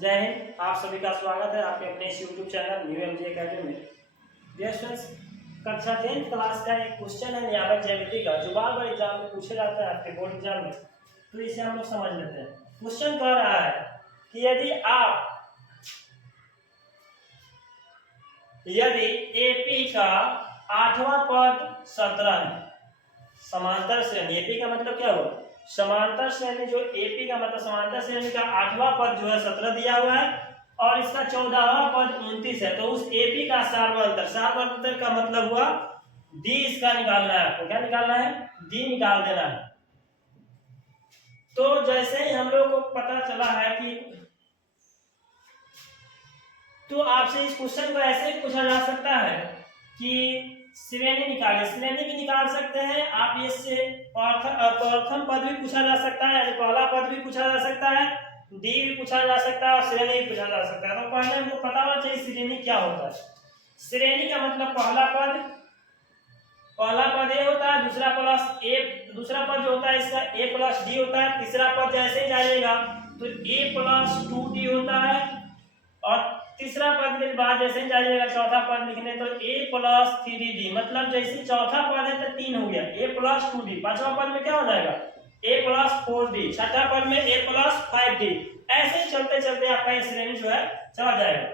जय हिंद। आप सभी का स्वागत है आपके अपने इस YouTube channel new MG academy में। डियर स्टूडेंट्स, कक्षा 10th क्लास का एक क्वेश्चन है नियामक ज्यामिति का, जो बार बार एग्जाम में पूछा जाता है आपके बोर्ड एग्जाम में, तो इसे हम लोग समझ लेते हैं। क्वेश्चन कह रहा है कि यदि एपी का 8वां पद 17 है, समांतर श्रेणी, एपी का मतलब क्या हुआ, समांतर श्रेणी, जो एपी का मतलब समांतर श्रेणी का 8वां पद जो है 17 दिया हुआ है और इसका 14वां पद 29 है, तो उस एपी का सार्वंतर का मतलब हुआ डी, इसका निकालना है आपको। क्या निकालना है? डी निकाल देना है। तो जैसे ही हम लोग को पता चला है कि, तो आपसे इस क्वेश्चन को ऐसे ही पूछा जा सकता है कि श्रेणी निकाले, श्रेणी भी निकाल सकते हैं आप। इससे प्रथम पद भी पूछा जा सकता है, यानी पहला पद भी पूछा जा सकता है, डी भी पूछा जा सकता है और श्रेणी भी पूछा जा सकता है। तो पहले हमको पता होना चाहिए श्रेणी क्या होता है। श्रेणी का मतलब पहला पद ए होता है, दूसरा पद जो होता है इसका ए प्लस डी होता है, तीसरा पद जैसे ही जाएगा तो ए प्लस 2डी होता है और तीसरा पद के बाद जैसे जाइएगा चौथा पद लिखने तो a प्लस 3d, मतलब जैसे चौथा पद है तो 3 हो गया, a प्लस 2d। पांचवा पद में क्या हो जाएगा? a plus 4d। छठा पद में a प्लस 5d। ऐसे चलते चलते आपका ये श्रेणी जो है चला जाएगा।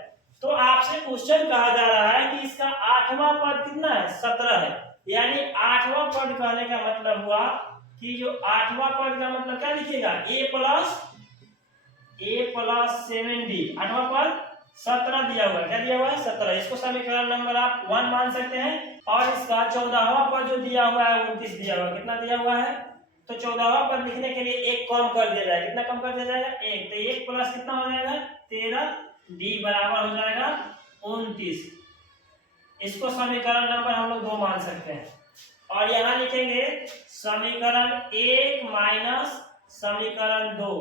तो आपसे क्वेश्चन कहा जा रहा है कि इसका 8वां पद कितना है? 17 है। यानी 8वां पद कहने का मतलब हुआ कि जो 8वां पद का मतलब क्या लिखिएगा? a plus 7d। 8वां पद 17 दिया हुआ है। क्या दिया हुआ है? 17। इसको समीकरण नंबर आप 1 मान सकते हैं। और इसका 14वां पद जो दिया हुआ है 29 दिया हुआ है। कितना दिया हुआ है? तो 14वां पद लिखने के लिए 1 कम कर दिया जाएगा। कितना कम कर दिया जाएगा? 1। तो 1 प्लस कितना हो जाएगा? 13d बराबर हो जाएगा 29। इसको समीकरण नंबर हम लोग 2 मान सकते हैं। और यहाँ लिखेंगे समीकरण 1 माइनस समीकरण 2।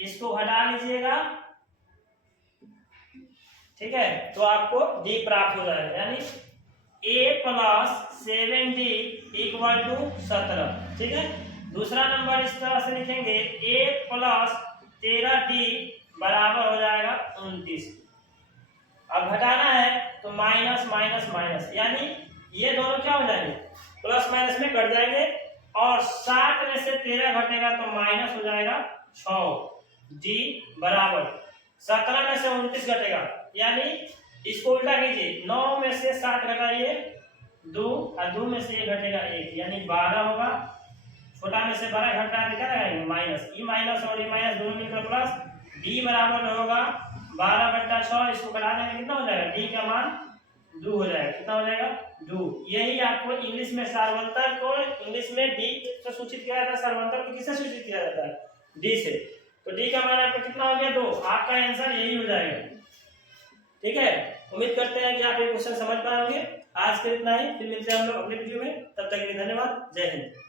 इसको हटा लीजिएगा, ठीक है, तो आपको डी प्राप्त हो जाएगा। यानी a plus 7d equal to 17। ठीक है। दूसरा नंबर इस तरह से लिखेंगे a प्लस 13d बराबर हो जाएगा 29। अब घटाना है तो माइनस माइनस माइनस, यानी ये दोनों क्या हो जाएंगे? प्लस माइनस में कट जाएंगे और 7 में से 13 घटेगा तो माइनस हो जाएगा 6d बराबर 17 में से 29 घटेगा, यानी इसको उल्टा कीजिए। 9 में से 7 घटाइए 2 और 2 में से 1 घटेगा 1, यानी 12 होगा। छोटा में से बड़ा घटा क्या लगाएंगे? माइनस। ई माइनस और ई माइनस दोनों मिलकर प्लस, डी बराबर होगा 12/6। इसको घटाने में कितना हो जाएगा? डी का मान 2 हो जाएगा। कितना हो जाएगा? 2। यही आपको इंग्लिश में सार्वंतर को, इंग्लिश में डी से सूचित किया जाता है, सार्वंतर को किससे सूचित किया जाता है? डी से। तो डी का मान आपको कितना हो गया? 2। आपका आंसर यही हो जाएगा। ठीक है। उम्मीद करते हैं कि आप ये क्वेश्चन समझ पाए होंगे। आज के इतना ही, फिर मिलते हैं हम लोग अगले वीडियो में। तब तक के लिए धन्यवाद। जय हिंद।